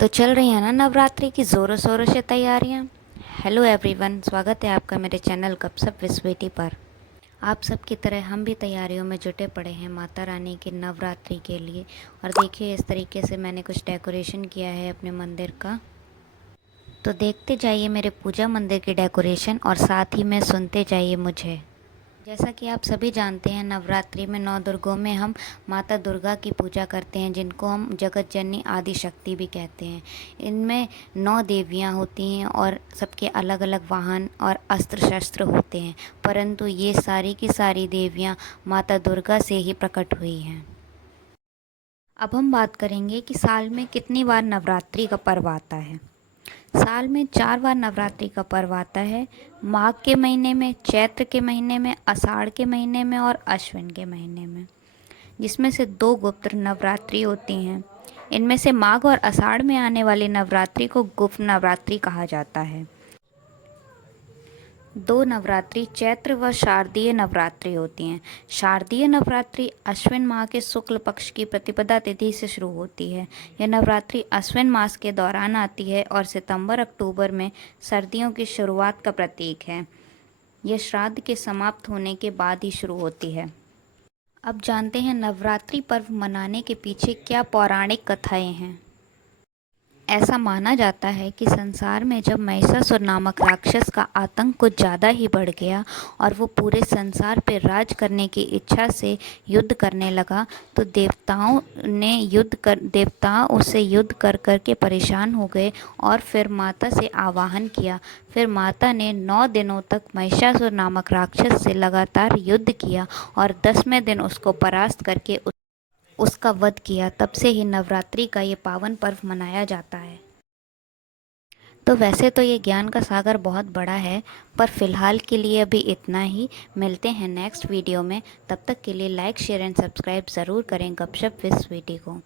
तो चल रही है ना नवरात्रि की ज़ोरों शोरों से तैयारियां। हेलो एवरीवन, स्वागत है आपका मेरे चैनल गपशप विद स्वीटी पर। आप सब की तरह हम भी तैयारियों में जुटे पड़े हैं माता रानी की नवरात्रि के लिए। और देखिए इस तरीके से मैंने कुछ डेकोरेशन किया है अपने मंदिर का। तो देखते जाइए मेरे पूजा मंदिर की डेकोरेशन और साथ ही में सुनते जाइए मुझे। जैसा कि आप सभी जानते हैं, नवरात्रि में 9 दुर्गों में हम माता दुर्गा की पूजा करते हैं, जिनको हम जगत जननी आदि शक्ति भी कहते हैं। इनमें 9 देवियां होती हैं और सबके अलग अलग वाहन और अस्त्र शस्त्र होते हैं, परंतु ये सारी की सारी देवियां माता दुर्गा से ही प्रकट हुई हैं। अब हम बात करेंगे कि साल में कितनी बार नवरात्रि का पर्व आता है। साल में 4 बार नवरात्रि का पर्व आता है। माघ के महीने में, चैत्र के महीने में, आषाढ़ के महीने में और अश्विन के महीने में, जिसमें से 2 गुप्त नवरात्रि होती हैं। इनमें से माघ और आषाढ़ में आने वाली नवरात्रि को गुप्त नवरात्रि कहा जाता है। 2 नवरात्रि चैत्र व शारदीय नवरात्रि होती हैं। शारदीय नवरात्रि अश्विन माह के शुक्ल पक्ष की प्रतिपदा तिथि से शुरू होती है। यह नवरात्रि अश्विन मास के दौरान आती है और सितंबर अक्टूबर में सर्दियों की शुरुआत का प्रतीक है। यह श्राद्ध के समाप्त होने के बाद ही शुरू होती है। अब जानते हैं नवरात्रि पर्व मनाने के पीछे क्या पौराणिक कथाएं हैं। ऐसा माना जाता है कि संसार में जब महिषासुर नामक राक्षस का आतंक कुछ ज़्यादा ही बढ़ गया और वो पूरे संसार पर राज करने की इच्छा से युद्ध करने लगा, तो देवता उससे युद्ध कर कर के परेशान हो गए और फिर माता से आवाहन किया। फिर माता ने 9 दिनों तक महिषासुर नामक राक्षस से लगातार युद्ध किया और 10वें दिन उसको परास्त करके उसका वध किया। तब से ही नवरात्रि का ये पावन पर्व मनाया जाता है। तो वैसे तो ये ज्ञान का सागर बहुत बड़ा है, पर फिलहाल के लिए अभी इतना ही। मिलते हैं नेक्स्ट वीडियो में। तब तक के लिए लाइक, शेयर एंड सब्सक्राइब ज़रूर करें गपशप विद स्वीटी को।